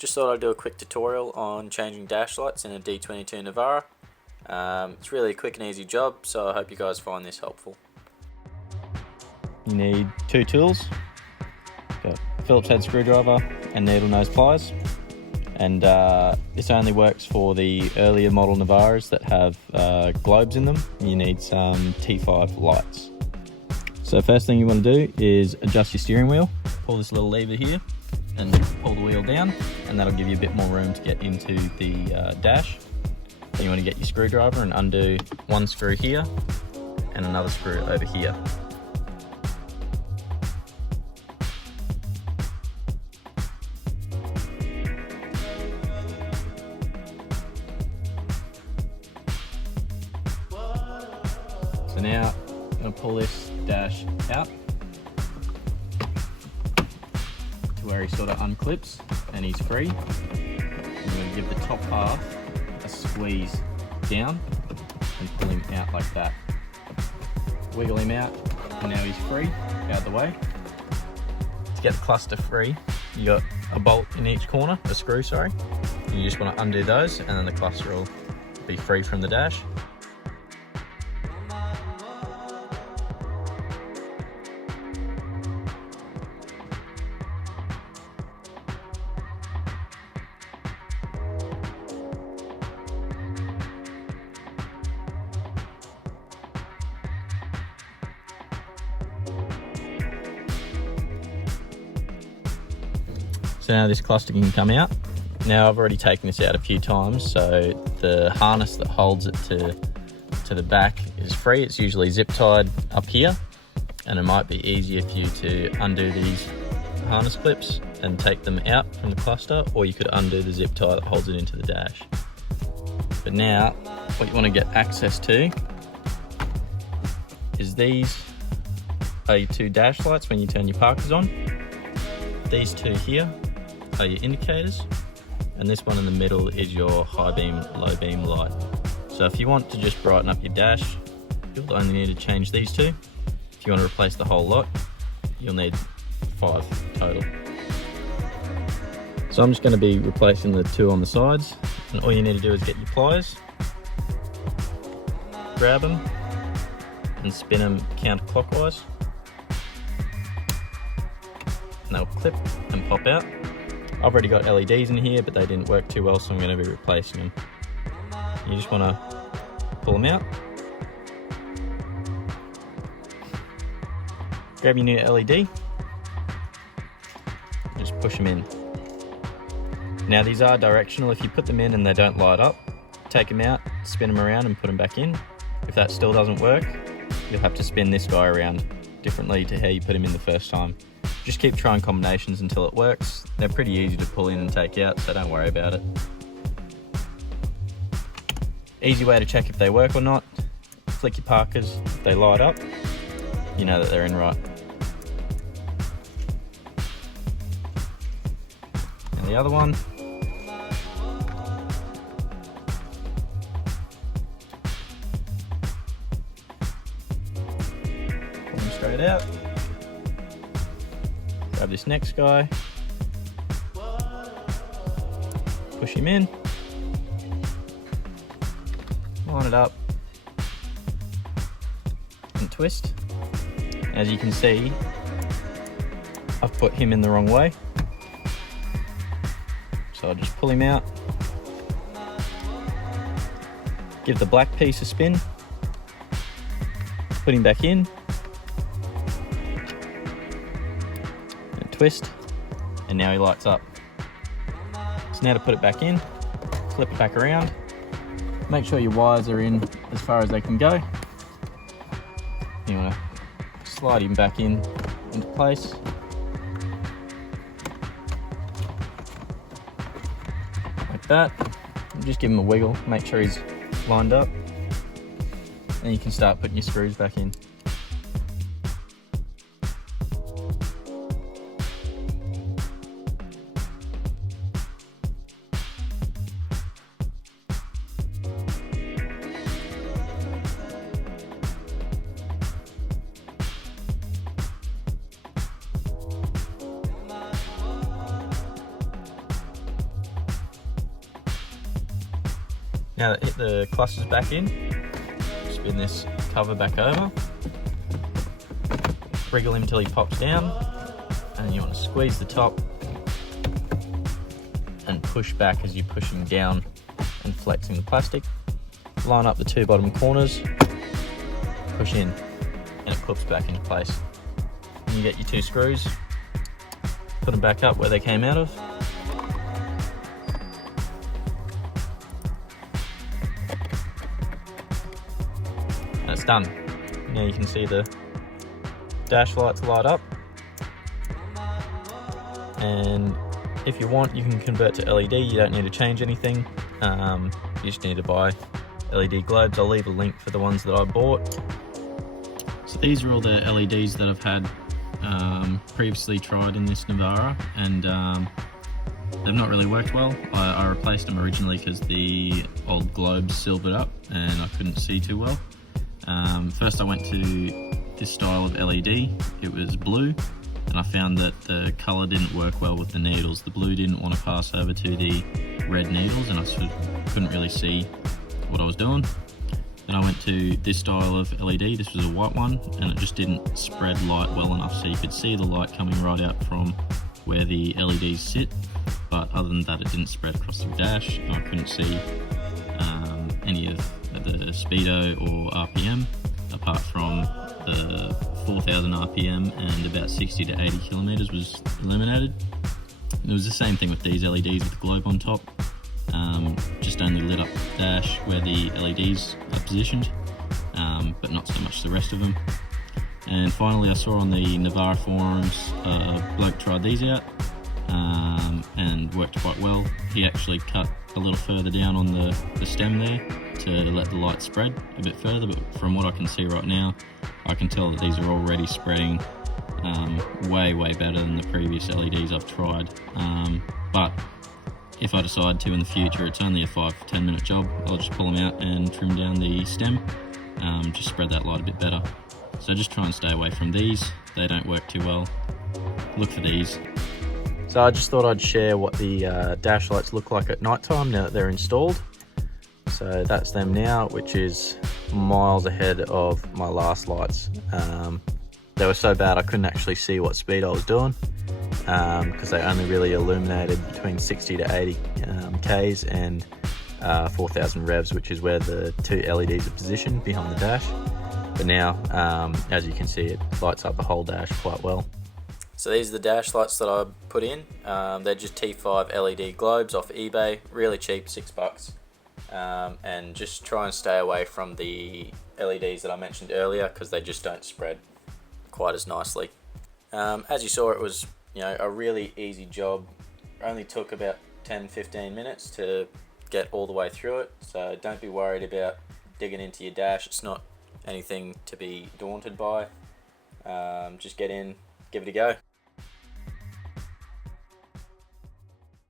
Just thought I'd do a quick tutorial on changing dash lights in a D22 Navara. It's really a quick and easy job, so I hope you guys find this helpful. You need two tools, got a Phillips head screwdriver and needle nose pliers, and this only works for the earlier model Navaras that have globes in them. You need some T5 lights. So first thing you want to do is adjust your steering wheel. Pull this little lever here and pull the wheel down, and that'll give you a bit more room to get into the dash. Then you want to get your screwdriver and undo one screw here and another screw over here. So now I'm going to pull this dash out to where he sort of unclips and he's free. I'm going to give the top half a squeeze down and pull him out like that. Wiggle him out, and now he's free, out of the way. To get the cluster free, you got a bolt in each corner, a screw, sorry. You just want to undo those, and then the cluster will be free from the dash. So now this cluster can come out. Now I've already taken this out a few times, so the harness that holds it to the back is free. It's usually zip tied up here, and it might be easier for you to undo these harness clips and take them out from the cluster, or you could undo the zip tie that holds it into the dash. But now what you want to get access to is these are your two dash lights when you turn your parkers on. These two here are your indicators, and this one in the middle is your high beam, low beam light. So if you want to just brighten up your dash, you'll only need to change these two. If you want to replace the whole lot, you'll need 5 total. So I'm just going to be replacing the two on the sides, and all you need to do is get your pliers, grab them and spin them counterclockwise, and they'll clip and pop out. I've already got LEDs in here, but they didn't work too well, so I'm going to be replacing them. You just want to pull them out, grab your new LED, just push them in. Now these are directional. If you put them in and they don't light up, take them out, spin them around and put them back in. If that still doesn't work, you'll have to spin this guy around differently to how you put him in the first time. Just keep trying combinations until it works. They're pretty easy to pull in and take out, so don't worry about it. Easy way to check if they work or not, flick your parkers. If they light up, you know that they're in right. And the other one, pull them straight out. Grab this next guy, push him in, line it up and twist. As you can see, I've put him in the wrong way, so I'll just pull him out, give the black piece a spin, put him back in, twist, and now he lights up. So now to put it back in, flip it back around, make sure your wires are in as far as they can go. You want to slide him back in into place. Like that. And just give him a wiggle, make sure he's lined up. And you can start putting your screws back in. Now that the cluster's back in, spin this cover back over, wriggle him until he pops down, and you want to squeeze the top and push back as you're pushing down and flexing the plastic. Line up the two bottom corners, push in, and it clips back into place. And you get your two screws, put them back up where they came out of. And it's done. Now you can see the dash lights light up. And if you want, you can convert to LED. You don't need to change anything. You just need to buy LED globes. I'll leave a link for the ones that I bought. So these are all the LEDs that I've had previously tried in this Navara, and they've not really worked well. I replaced them originally because the old globes silvered up and I couldn't see too well. First I went to this style of LED. It was blue, and I found that the colour didn't work well with the needles. The blue didn't want to pass over to the red needles, and I sort of couldn't really see what I was doing. Then I went to this style of LED. This was a white one, and it just didn't spread light well enough, so you could see the light coming right out from where the LEDs sit, but other than that it didn't spread across the dash, and I couldn't see any of the speedo or RPM apart from the 4,000 RPM, and about 60 to 80 kilometers was illuminated. It was the same thing with these LEDs with the globe on top. Just only lit up the dash where the LEDs are positioned, but not so much the rest of them. And finally I saw on the Navara forums a bloke tried these out and worked quite well. He actually cut a little further down on the stem there to let the light spread a bit further, but from what I can see right now, I can tell that these are already spreading way better than the previous LEDs I've tried. But if I decide to in the future, it's only a 5 to 10 minute job. I'll just pull them out and trim down the stem, just spread that light a bit better. So just try and stay away from these. They don't work too well. Look for these. So I just thought I'd share what the dash lights look like at night time now that they're installed. So that's them now, which is miles ahead of my last lights. They were so bad I couldn't actually see what speed I was doing, because they only really illuminated between 60 to 80 Ks and 4,000 revs, which is where the two LEDs are positioned behind the dash. But now, as you can see, it lights up the whole dash quite well. So these are the dash lights that I put in. They're just T5 LED globes off eBay, really cheap, $6. And just try and stay away from the LEDs that I mentioned earlier, because they just don't spread quite as nicely. As you saw, it was a really easy job. Only took about 10-15 minutes to get all the way through it, so don't be worried about digging into your dash. It's not anything to be daunted by. Just get in, give it a go.